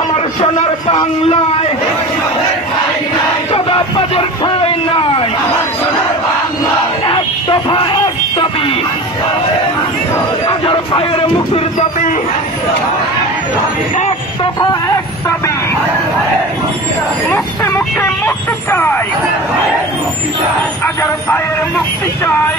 আমার সোনার বাংলায় চাঁদাবাজের ঠাঁই নাই, এক দফা এক দাবি, হাজার ভাইয়ের মুক্তির দাবি, এক দফা এক দাবি, মুক্তি মুক্তি মুক্তি চাই, হাজার ভাইয়ের মুক্তি চাই।